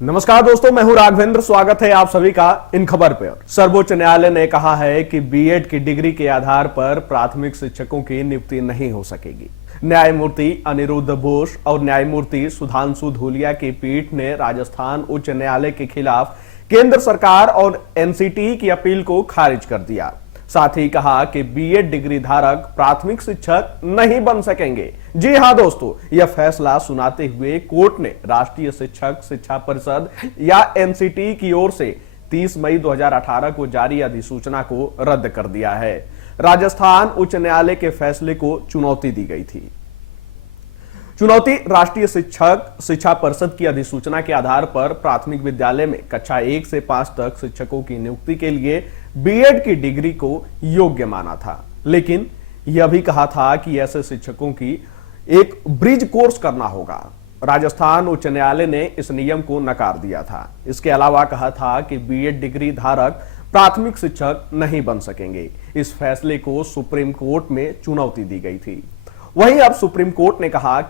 नमस्कार दोस्तों, मैं हूं राघवेंद्र। स्वागत है आप सभी का इन खबर पर। सर्वोच्च न्यायालय ने कहा है कि बीएड की डिग्री के आधार पर प्राथमिक शिक्षकों की नियुक्ति नहीं हो सकेगी। न्यायमूर्ति अनिरुद्ध बोस और न्यायमूर्ति सुधांशु धूलिया की पीठ ने राजस्थान उच्च न्यायालय के खिलाफ केंद्र सरकार और एनसीटी की अपील को खारिज कर दिया। साथ ही कहा कि बीएड डिग्री धारक प्राथमिक शिक्षक नहीं बन सकेंगे। जी हां दोस्तों, यह फैसला सुनाते हुए कोर्ट ने राष्ट्रीय शिक्षक शिक्षा परिषद या एनसीटी की ओर से 30 मई 2018 को जारी अधिसूचना को रद्द कर दिया है। राजस्थान उच्च न्यायालय के फैसले को चुनौती दी गई थी। चुनौती राष्ट्रीय शिक्षक शिक्षा परिषद की अधिसूचना के आधार पर प्राथमिक विद्यालय में कक्षा 1 से 5 तक शिक्षकों की नियुक्ति के लिए बीएड की डिग्री को योग्य माना था, लेकिन यह भी कहा था कि ऐसे शिक्षकों की एक ब्रिज कोर्स करना होगा। राजस्थान उच्च न्यायालय ने इस नियम को नकार दिया था। इसके अलावा कहा था कि बीएड डिग्री धारक प्राथमिक शिक्षक नहीं बन सकेंगे। इस फैसले को सुप्रीम कोर्ट में चुनौती दी गई थी। वहीं अब सुप्रीम कोर्ट ने कहा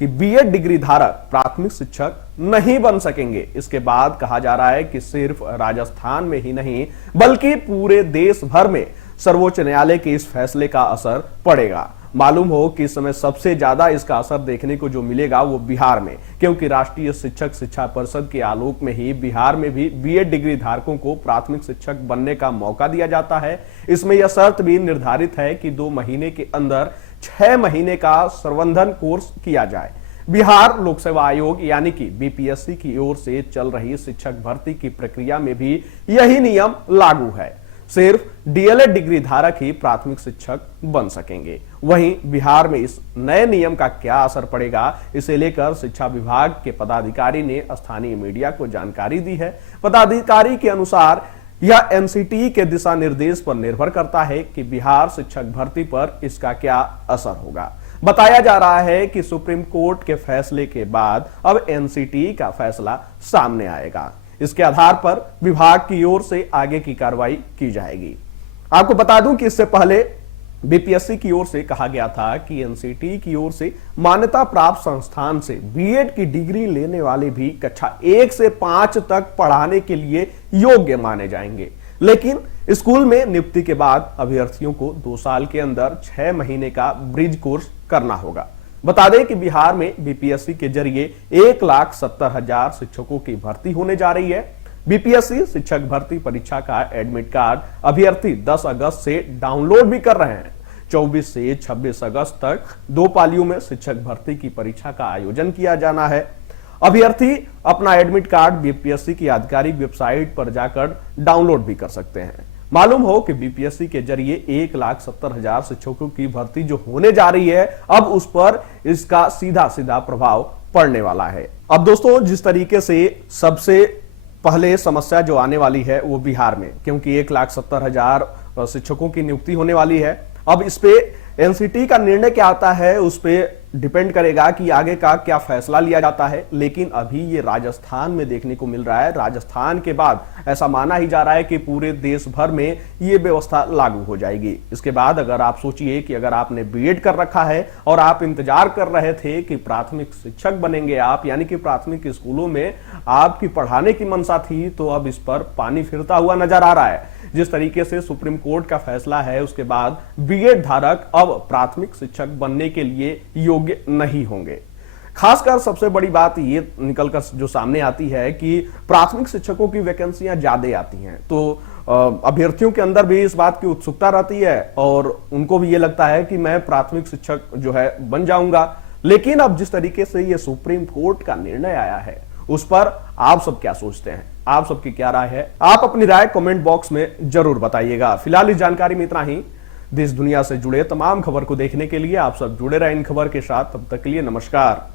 कि बीएड डिग्री धारक प्राथमिक शिक्षक नहीं बन सकेंगे। इसके बाद कहा जा रहा है कि सिर्फ राजस्थान में ही नहीं बल्कि पूरे देश भर में सर्वोच्च न्यायालय के इस फैसले का असर पड़ेगा। मालूम हो कि इस समय सबसे ज्यादा इसका असर देखने को जो मिलेगा वो बिहार में, क्योंकि राष्ट्रीय शिक्षक शिक्षा परिषद के आलोक में ही बिहार में भी बीएड डिग्री धारकों को प्राथमिक शिक्षक बनने का मौका दिया जाता है। इसमें यह शर्त भी निर्धारित है कि 2 महीने के अंदर 6 महीने का संवर्धन कोर्स किया जाए। बिहार लोक सेवा आयोग यानी कि बीपीएससी की ओर से चल रही शिक्षक भर्ती की प्रक्रिया में भी यही नियम लागू है। सिर्फ डीएलएड डिग्री धारक ही प्राथमिक शिक्षक बन सकेंगे। वहीं बिहार में इस नए नियम का क्या असर पड़ेगा, इसे लेकर शिक्षा विभाग के पदाधिकारी ने स्थानीय मीडिया को जानकारी दी है। पदाधिकारी के अनुसार यह एनसीटी के दिशा निर्देश पर निर्भर करता है कि बिहार शिक्षक भर्ती पर इसका क्या असर होगा। बताया जा रहा है कि सुप्रीम कोर्ट के फैसले के बाद अब एनसीटी का फैसला सामने आएगा। इसके आधार पर विभाग की ओर से आगे की कार्रवाई की जाएगी। आपको बता दूं कि इससे पहले बीपीएससी की ओर से कहा गया था कि एनसीटी की ओर से मान्यता प्राप्त संस्थान से बीएड की डिग्री लेने वाले भी कक्षा 1 से 5 तक पढ़ाने के लिए योग्य माने जाएंगे, लेकिन स्कूल में नियुक्ति के बाद अभ्यर्थियों को 2 साल के अंदर 6 महीने का ब्रिज कोर्स करना होगा। बता दें कि बिहार में बीपीएससी के जरिए 1,70,000 शिक्षकों की भर्ती होने जा रही है। बीपीएससी शिक्षक भर्ती परीक्षा का एडमिट कार्ड अभ्यर्थी 10 अगस्त से डाउनलोड भी कर रहे हैं। 24 से 26 अगस्त तक 2 पालियों में शिक्षक भर्ती की परीक्षा का आयोजन किया जाना है। अभ्यर्थी अपना एडमिट कार्ड बीपीएससी की आधिकारिक वेबसाइट पर जाकर डाउनलोड भी कर सकते हैं। मालूम हो कि बीपीएससी के जरिए 1,70,000 शिक्षकों की भर्ती जो होने जा रही है, अब उस पर इसका सीधा सीधा प्रभाव पड़ने वाला है। अब दोस्तों, जिस तरीके से सबसे पहले समस्या जो आने वाली है वो बिहार में, क्योंकि 1,70,000 शिक्षकों की नियुक्ति होने वाली है। अब इस पे एनसीटी का निर्णय क्या आता है उस पे डिपेंड करेगा कि आगे का क्या फैसला लिया जाता है। लेकिन अभी ये राजस्थान में देखने को मिल रहा है। राजस्थान के बाद ऐसा माना ही जा रहा है कि पूरे देश भर में ये व्यवस्था लागू हो जाएगी। इसके बाद अगर आप सोचिए कि अगर आपने बीएड कर रखा है और आप इंतजार कर रहे थे कि प्राथमिक शिक्षक बनेंगे आप, यानी कि प्राथमिक स्कूलों में आपकी पढ़ाने की मंशा थी, तो अब इस पर पानी फिरता हुआ नजर आ रहा है। जिस तरीके से सुप्रीम कोर्ट का फैसला है, उसके बाद बीएड धारक अब प्राथमिक शिक्षक बनने के लिए योग्य नहीं होंगे। खासकर सबसे बड़ी बात ये निकलकर जो सामने आती है कि प्राथमिक शिक्षकों की वैकेंसियां ज्यादा आती हैं, तो अभ्यर्थियों के अंदर भी इस बात की उत्सुकता रहती है और उनको भी ये लगता है कि मैं प्राथमिक शिक्षक जो है बन जाऊंगा। लेकिन अब जिस तरीके से ये सुप्रीम कोर्ट का निर्णय आया है, उस पर आप सब क्या सोचते हैं? आप सबकी क्या राय है? आप अपनी राय कमेंट बॉक्स में जरूर बताइएगा। फिलहाल इस जानकारी में इतना ही। देश दुनिया से जुड़े तमाम खबर को देखने के लिए आप सब जुड़े रहें इन खबर के साथ। तब तक के लिए नमस्कार।